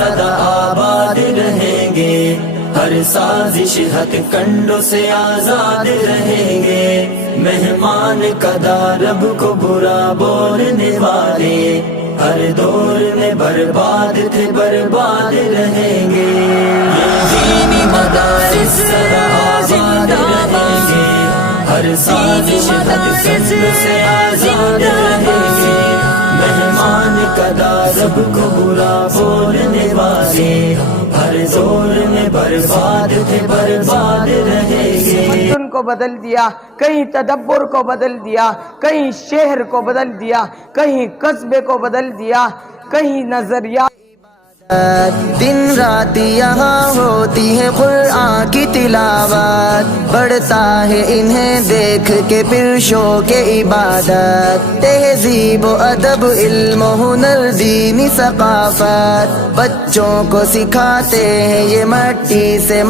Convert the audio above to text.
سدا آباد رہیں گے، ہر سازش ہتھ کنڈوں سے آزاد رہیں گے، مہمان قدا رب کو برا بولنے والے ہر دور میں برباد تھے، برباد رہیں گے، یہ دینی مدارس سدا آباد رہیں گے، ہر سازش ہتھ کنڈوں سے آزاد رہیں گے، مہمان قدا رب کو برا بولنے والے ہر دور میں برباد تھے، برباد رہیں گے۔ تمدن کو بدل دیا، کہیں تدبر کو بدل دیا، کہیں شہر کو بدل دیا، کہیں قصبے کو بدل دیا، کہیں نظریات۔ دن رات یہاں ہوتی ہے قرآن کی تلاوت، بڑھتا ہے انہیں دیکھ کے پھر شوق عبادت، تہذیب و ادب علم و ہنر دینی ثقافت، بچوں کو سکھاتے ہیں یہ مٹی سے